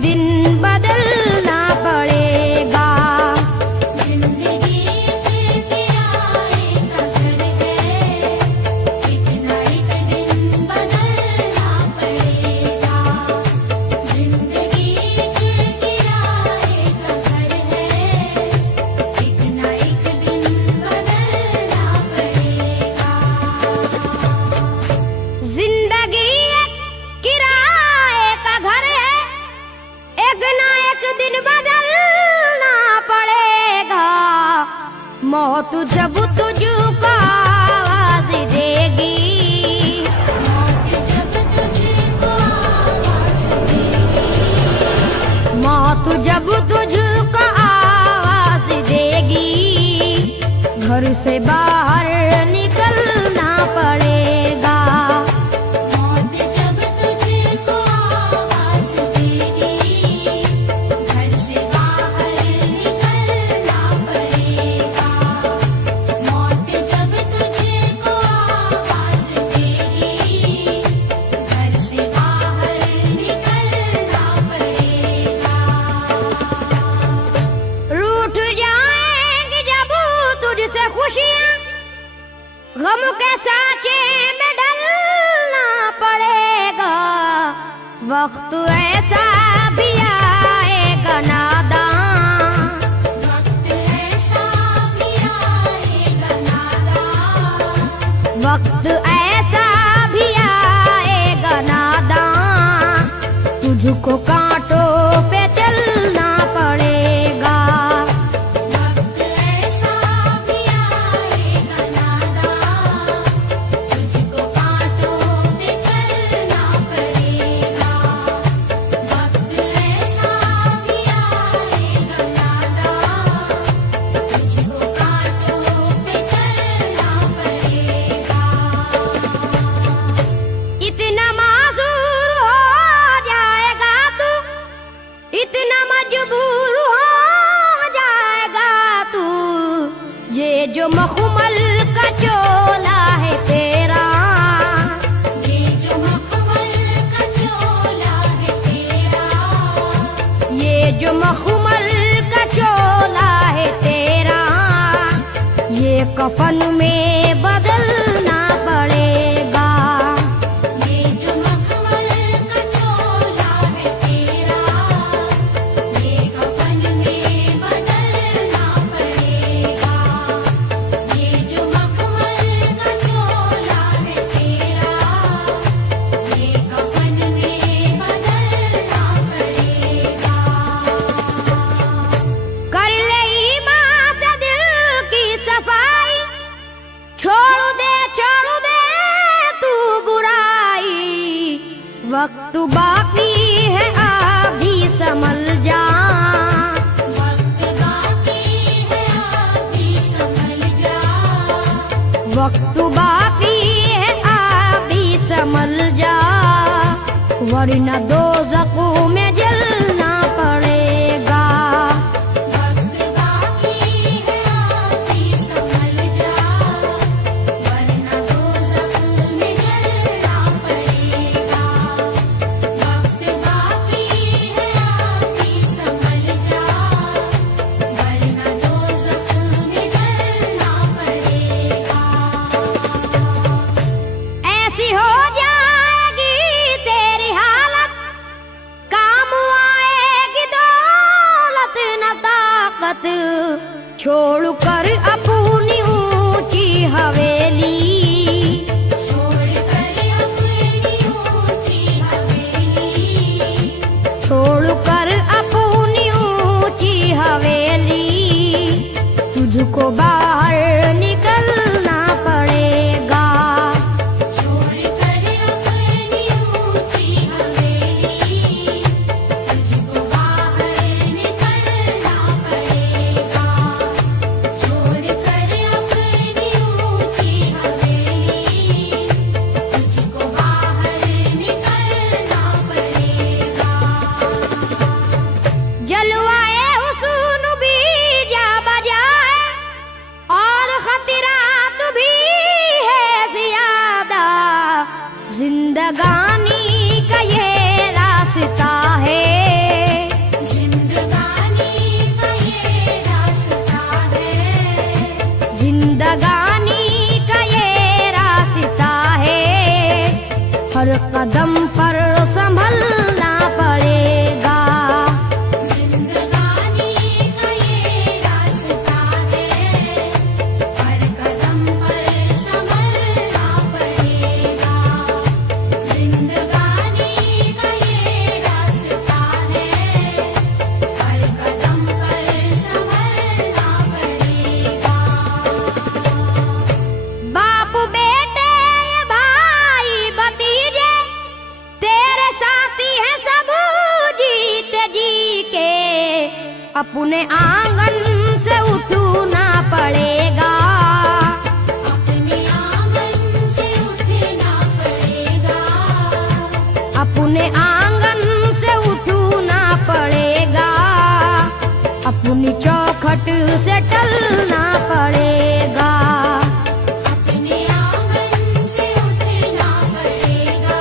दिन बदलना पड़ेगा। जिंदगी के किराए का घर है, इतना एक दिन बदलना पड़ेगा। जिंदगी के किराए का घर है, इतना एक दिन बदलना पड़ेगा। जिंदगी एक किराए का घर है, एक ना एक दिन बदलना पड़ेगा। मौत जब तुझको आवाज देगी, जब तुझको आवाज देगी, मौत जब तुझको आवाज देगी, घर से बाहर निकलना पड़ेगा। मौत जब तुझको आवाज देगी, घर से बाहर निकलना पड़ेगा। मौत जब तुझको आवाज देगी, घर से बाहर निकलना पड़ेगा। रूठ जाएंगी जब तुझसे खुशियां, गम के साँचे में ढलना पड़ेगा। वक्त ऐसा भी आएगा नादान, वक्त ऐसा भी आएगा नादान, वक्त ऐसा भी आएगा नादान, तुझको कांटों पे चलना पड़ेगा। वक्त ऐसा भी आएगा नादान, तुझको कांटों पे चलना पड़ेगा। वक्त ऐसा भी आएगा नादान, तुझको कांटों पे चलना पड़ेगा। इतना मासूर हो जाएगा तू, इतना मजबूर हो जाएगा तू, ये जो मखमल का चोला है तेरा, ये जो मखमल का चोला है तेरा, ये जो मखमल का चोला है तेरा, ये कफन में बदलना पड़ेगा। ये जो मखमल का चोला है तेरा, ये कफन में बदलना पड़ेगा। ये जो मखमल का चोला है तेरा, ये कफन में बदलना पड़ेगा। कर ले ईमान से दिल की सफाई, छोड़ दे तू बुराई। वक्त बाकी है अभी संभल जा, वक्त बाकी है अभी संभल जा, वक्त बाकी है अभी संभल जा, वरना दोज़ख में जलना पड़ेगा। वक्त बाकी है अभी संभल जा, वरना दोज़ख में जलना पड़ेगा। वक्त बाकी है अभी संभल जा, वरना दोज़ख में जलना पड़ेगा। ऐसी हो जाएगी तेरी हालत, काम आएगी दौलत न ताकत, छोड़ कर अपनी ऊंची हवेली, छोड़ कर अपनी ऊंची हवेली, छोड़ कर अपनी ऊंची हवेली, तुझको बाहर निकलना पड़ेगा। छोड़ कर अपनी ऊंची हवेली, तुझको बाहर निकलना पड़ेगा। छोड़ कर अपनी ऊंची हवेली, तुझको बाहर निकलना पड़ेगा। जलवाए हुस्न भी जा बजाए, और खतरा जिंदगानी का ये रास्ता है, हर कदम पर संभलना पड़ेगा। जिंदगानी का ये रास्ता है, हर कदम पर संभलना पड़ेगा। जिंदगानी का ये रास्ता है, हर कदम पर संभलना पड़ेगा। बाप बेटे भाई भतीजे तेरे साथी हैं सब जीते जी के, अपने आंगन से उठना पड़ेगा। अपने आंगन से उठना पड़ेगा। अपने आंगन से उठना पड़ेगा, अपनी चौखट से टलना पड़ेगा। अपने आंगन से उठना पड़ेगा,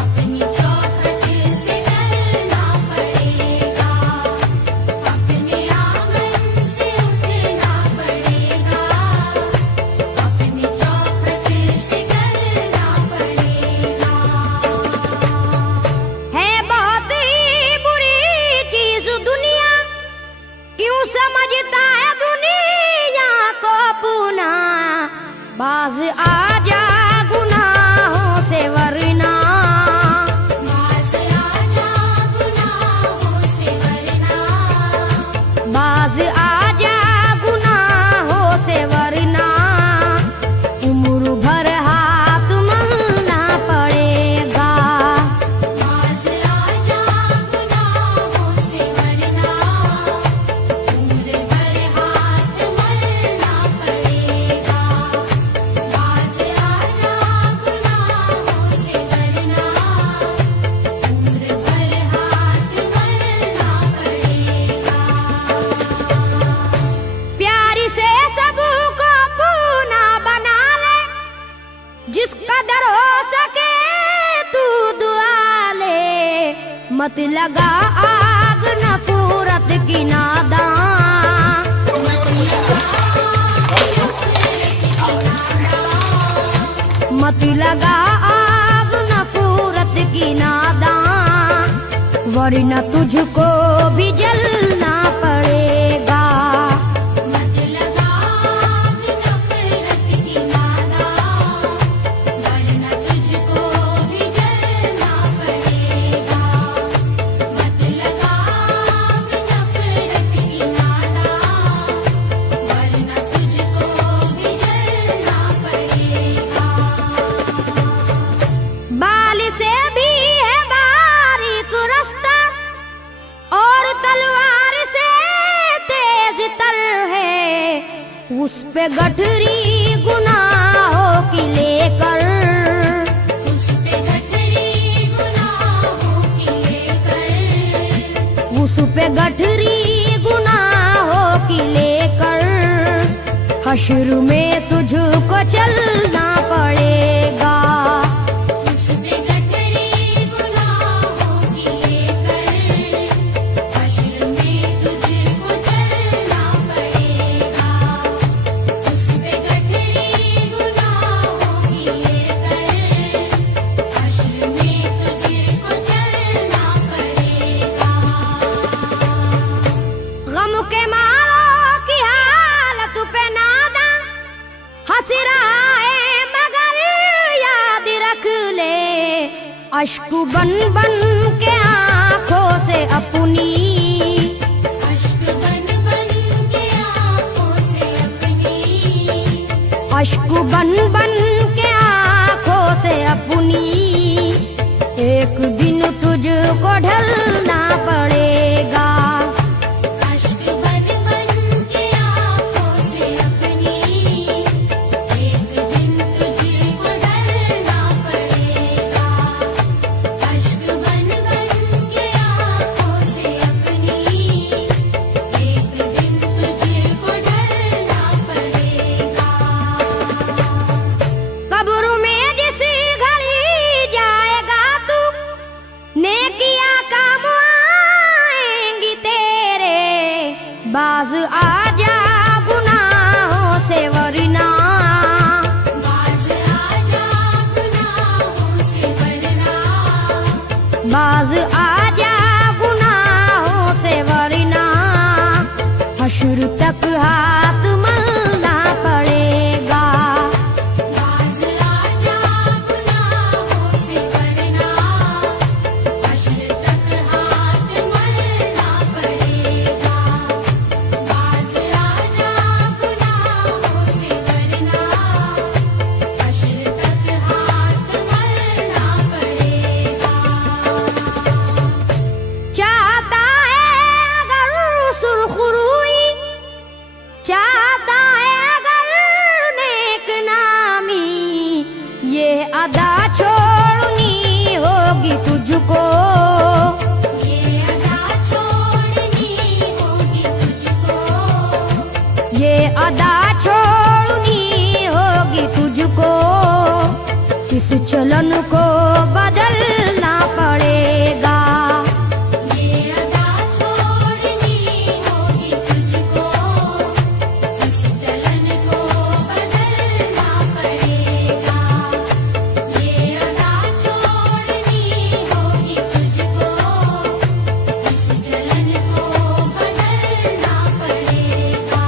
अपनी चौखट से टलना पड़ेगा। अपने आंगन से उठना पड़ेगा, अपनी चौखट से टलना पड़ेगा। है बहुत ही बुरी चीज दुनिया, क्यों समझता है दुनिया को अपना। बाज आजा गुनाहों से वरना, बाज आजा गुनाहों से वरना। बाज आजा गुनाहों से वरना, उम्र भर हाथ मलना पड़ेगा। बाज आजा गुनाहों से वरना, उम्र भर हाथ मलना पड़ेगा। बाज आजा गुनाहों से वरना, उम्र भर हाथ मलना पड़ेगा। प्यार से सबको अपना बना ले, जिस कदर हो सके तू दुआ ले। मत लगा आग नफरत की नादान, मत लगा आग नफरत की नादान, वरना तुझको भी जलना पड़ेगा। मत लगा आग नफरत की नादान, वरना तुझको भी जलना पड़ेगा। मत लगा आग नफरत की नादान, वरना तुझको भी जलना पड़ेगा। बाल से भी है बारीक रास्ता, और तलवार से तेज तर है। उस पे गठरी गुनाहों की लेकर, उस पे गठरी गुनाहों की लेकर, उस पे गठरी गुनाहों की लेकर, हश्र में तुझको चलना पड़ेगा। उस पे गठरी गुनाहों की लेकर, हश्र में तुझको चलना पड़ेगा। उस पे गठरी गुनाहों की लेकर, हश्र में तुझको चलना पड़ेगा। गम के मारों की हालत पे नादा हंस रहा है, मगर याद रख ले, अश्क बन बन के आंखों से अपनी, अश्क बन बन के आँखों से अपनी, अश्क बन बन के आंखों से अपनी, एक दिन तुझको ढलना पड़ेगा। अश्क बन बन के आँखों से अपनी, एक दिन तुझको ढलना पड़ेगा। अश्क बन बन के आँखों से अपनी, एक दिन तुझको ढलना पड़ेगा। कब्र में जिस घड़ी जाएगा तू, नेकिया का मुआ चलन को बदलना पड़ेगा। ये अदा छोड़नी होगी तुझको, इस चलन को बदलना पड़ेगा। ये अदा छोड़नी होगी तुझको, इस चलन को बदलना पड़ेगा।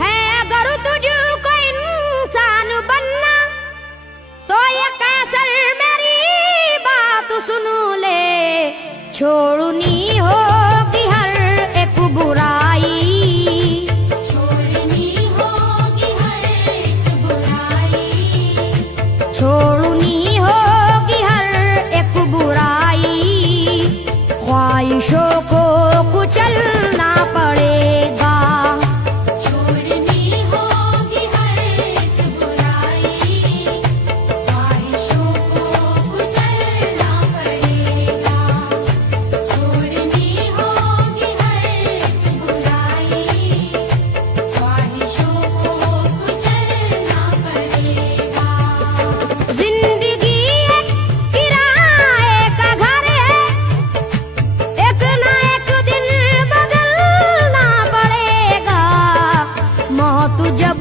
है अगर तुझको इंसान बनना तो ये कैसर मेरी बात सुन ले। छोड़नी होगी हर एक बुराई, छोड़नी होगी हर एक बुराई, छोड़नी होगी हर एक बुराई। ख्वाहिशों को कुचलना पड़ेगा। छोड़नी होगी हर एक बुराई, ख्वाहिशों को कुचलना पड़ेगा। छोड़नी होगी हर एक बुराई, ख्वाहिशों को कुचलना पड़ेगा। जिंदगी एक किराए का घर है, एक ना एक दिन बदलना पड़ेगा। मौत जब